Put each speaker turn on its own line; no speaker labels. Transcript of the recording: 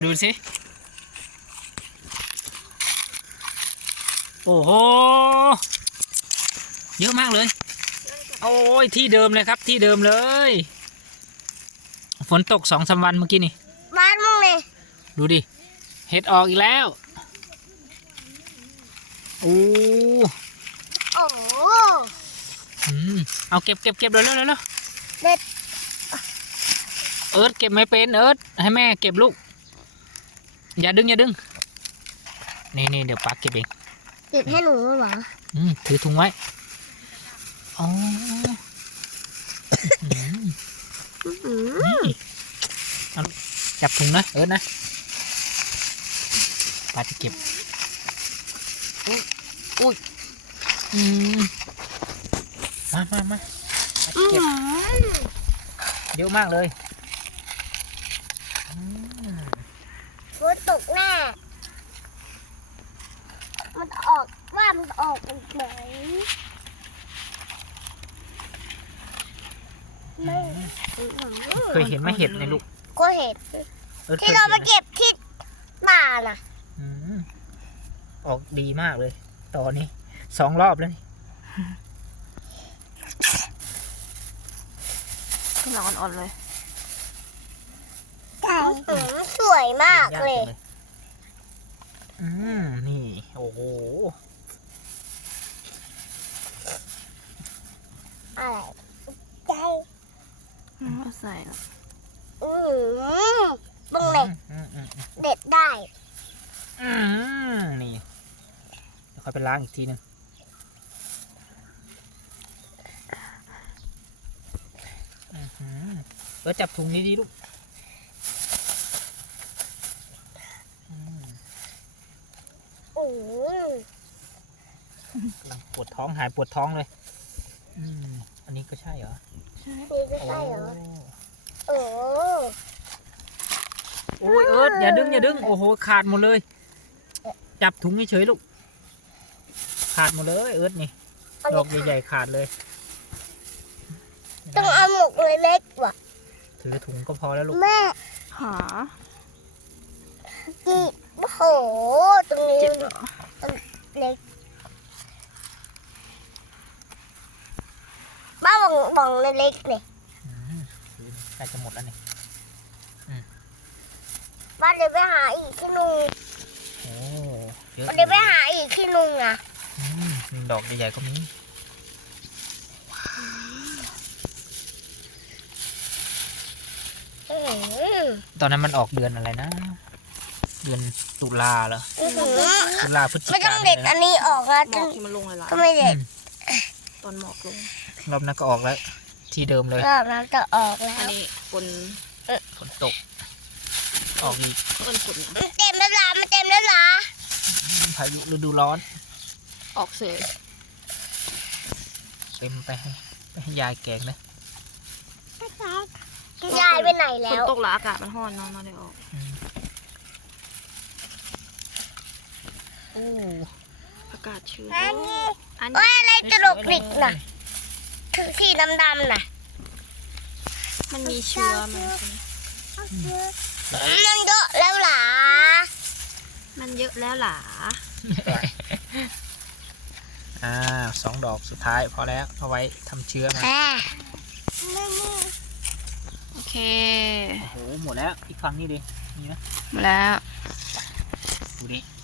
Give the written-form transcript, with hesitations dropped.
ดูสิโอ้โหเยอะมากเลยโอ้ยที่เดิมเลยครับที่เดิมเลยฝนตก2-3 วันเมื่อกี้นี่
บ้านมึงเลย
ดูดิเห็ดออกอีกแล้วโอ้
โอ้
เอาเก็บเลยเร็ว
เด็ด
เอิร์ธเก็บไม่เป็นเอิร์ธให้แม่เก็บลูกอย่าดึงนี่เดี๋ยวป้าเก็บเอง
เก็บให้หนูเหรอ
ถือถุงไว้อ๋อจับถุงนะเอิร์ธนะป้าจะเก็บอุ้ยมาเก็บเยอะมากเลย
ฝนตกแน่มันออกไหน
เคยเห็นไหมเห็ดในลูก
ก็เห็นที่เราไปเก็บที่ป่าน่ะ
ออกดีมากเลยตอนนี้2 รอบแล้วนี่
ขึ้นหลังอ่อนๆเลย
สวยมากเลย
นี่โอ้โห
อะไรใจ
ไม่ใส่หรอก
บึ้งเลยเด็ดได้
นี่เดี๋ยวค่อยไปล้างอีกทีนึงแล้วจับถุงนี้ดีลูกกำลังปวดท้องหายปวดท้องเลยอันนี้ก็ใช่เหรอ
ใช่ก็ใช่เหรอโอ้
ยเอิร์ธอย่าดึงโอ้โหขาดหมดเลยจับถุงเฉยลูกขาดหมดเลยเอิร์ธนี่ดอกใหญ่ๆขาดเลย
ต้องเอาหมกเล็กๆว่ะ
ถือถุงก็พอแล้วลูก
แม่
หา
กี่โอ้โหตรงนี้เล็กบ้าบ่องเล็กเนี่ย
ใกล้จะหมดแล้วนี่
บ้านเดี๋ยวไปหาอีกที่นุ่งเดี๋ยวไปหาอีกที่นุ่งอ่ะ
ดอกใหญ่ๆก็มีตอนนั้นมันออกเดือนอะไรนะเดือนตุลาเหรอตุลาพฤศจิกา
ไม่ต้องเด็ดอันนี้ออกนะ
หมอกที่มันลงเลยล่ะ
ก็ไม่เด็ด
ตอนหมอกลง
รอบนั้นก็ออกแล้วที่เดิมเลย
รอบนั้นจะออกแล้ว
อันนี้
ฝนตกออกอีก
มันเต็มแล้วล่ะ
พายุฤดูร้อน
ออกเสย
เต็มไปให้ยายแกงนะ
ยายไปไหนแล้
ฝน
ว
ตกแล้วอากาศมันร้อนเนาะมาเลยออกอากาศชื้น
อันนี้อะไรจะหลบหลีกน่ะถึงสีดำๆน่ะ
มันมีเชื้อมัน
เยอะแล้วหรอ
มันเยอะแล้วหรอ
2 ดอกสุดท้ายพอแล้วเอาไว้ทำเชื้อมา
โอเค
โอ้โหหมดแล้วอีกฝั่งนี้ดิมีไหม
หมดแล้ว
ดูดิ